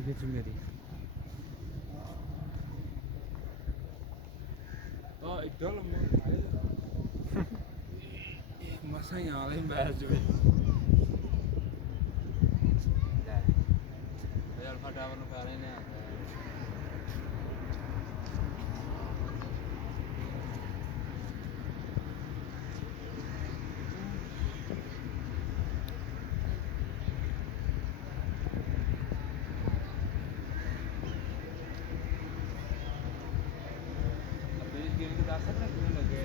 Video ਖਿੱਚ ਮੇਰੀ। ਆ ਇੱਦਾਂ ਲੰਮਾ ਮਸਾਂ ਹੀ ਆ ਗਏ ਮੈਚ ਵਿੱਚ। ਲੈ ਅਲਫਾ ਟਾਵਰ ਨੂੰ ਕਰ ਰਹੇ ਨੇ। ਦੱਸ ਸਕਦਾ ਕਿਵੇਂ ਲੱਗੇ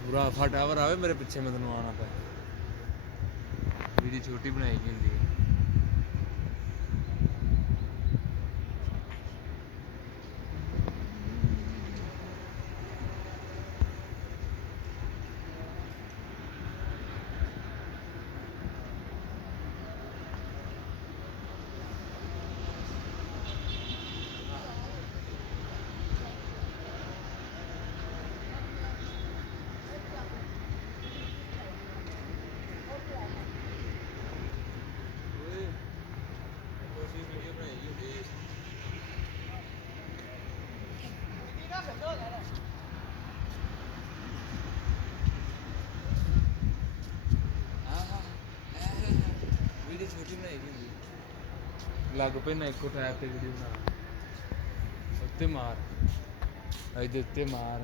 पूरा अल्फा टावर आवे मेरे पीछे मैं तेन आना पे वीडियो छोटी बनाई गई होंगी। वीडियो छोटी बनाई गई लग पे ना एको टैब पे वीडियो बना उत्ते मार अज दे उत्ते मार